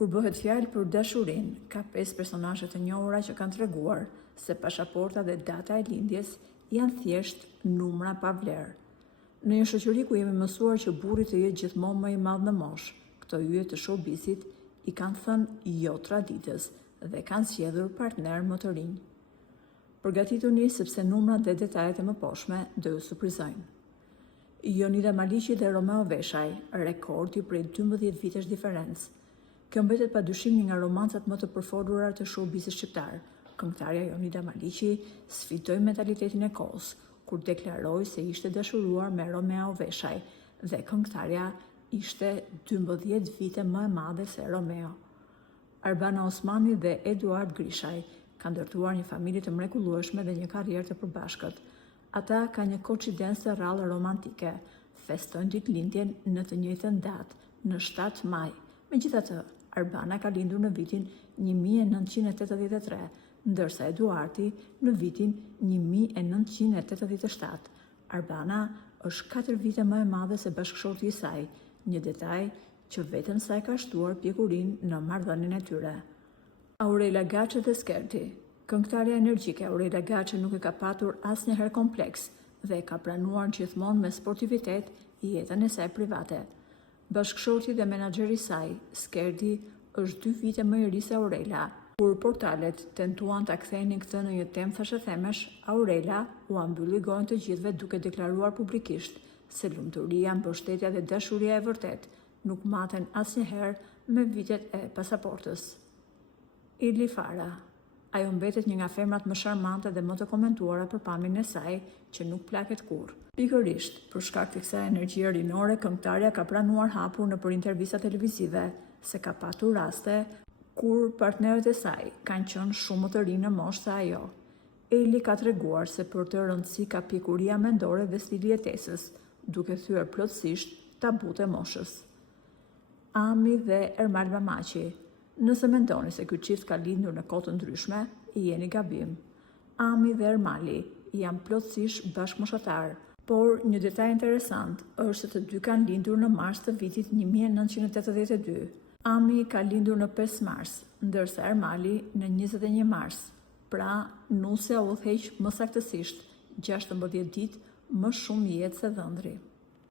Kur bëhet fjalë për dashurin, ka 5 personazhe të njohura që kanë treguar se pasaporta dhe data e lindjes janë thjesht numra pa vlerë. Në një shoqëri ku jemi mësuar që burri të jetë gjithmonë më i madh në moshë, këto yje të showbizit i kanë thënë jo traditës dhe kanë zgjedhur partner më të rinj. Përgatituni sepse numrat dhe detajet e mëposhme do ju surprizojnë. Jonida Maliqi dhe Romeo Veshaj, rekordi prej 12 vitesh diferencë. Kjo mbetet padyshim një nga romancat më të përfolura të showbizit shqiptar. Këngëtarja Jonida Maliqi sfidoi mentalitetin e kohës, kur deklaroi se ishte dashuruar me Romeo Veshaj dhe këngëtarja ishte 12 vite më e madhe se Romeo. Arbana Osmani dhe Eduard Grishaj kanë ndërtuar një familje të mrekullueshme dhe një karrierë të përbashkët. Ata kanë një koincidencë të rrallë romantike, festojnë ditëlindjen në të njëjtën datë, në 7 maj. Megjithatë, Arbana ka lindur në vitin 1983, ndërsa Eduardi në vitin 1987. Arbana është 4 vite më e madhe se bashkëshorti i saj, një detaj që vetëm saj ka shtuar pjekurinë në marrëdhënien e tyre. Aurela Gaçe dhe Skerti. Këngëtarja energjike Aurela Gaçe nuk e ka patur asnjëherë kompleks dhe ka pranuar gjithmonë me sportivitet jetën e saj private. Bashkëshorti dhe menaxheri i saj, Skerti, është 2 vite më i ri se Aurela. Kur portalet tentuan ta kthenin këtë në një temë thashëthemesh, Aurela u ambylli gojën të gjithëve duke deklaruar publikisht se lumturia, mbështetja dhe dashuria e vërtet nuk maten asnjëherë me vitet e pasaportës. Irli Fara. Ajo mbetet një nga femrat më sharmante dhe më të komentuara për pamjen e saj, që nuk plaket kurrë. Pikërisht, për shkak të kësaj energjie rinore, këngëtarja ka pranuar hapur nëpër intervista televizive se ka patur raste kur partnerët e saj kanë qenë shumë më të rinj në moshë se ajo. Irli ka treguar se për të rëndësi ka pjekuria mendore dhe stili jetesës, duke thyer plotësisht tabut e moshës. Ami dhe Ermal Bamaqi. Nëse mendoni se ky çift ka lindur në kohë të ndryshme, jeni gabim. Ami dhe Ermali janë plotësisht bashkëmoshatar, por një detaj interesant është se të dy kanë lindur në mars të vitit 1982. Ami ka lindur në 5 mars, ndërsa Ermali në 21 mars. Pra, nusja u udhëheq më saktësisht 16 ditë më shumë jetë se dhëndri.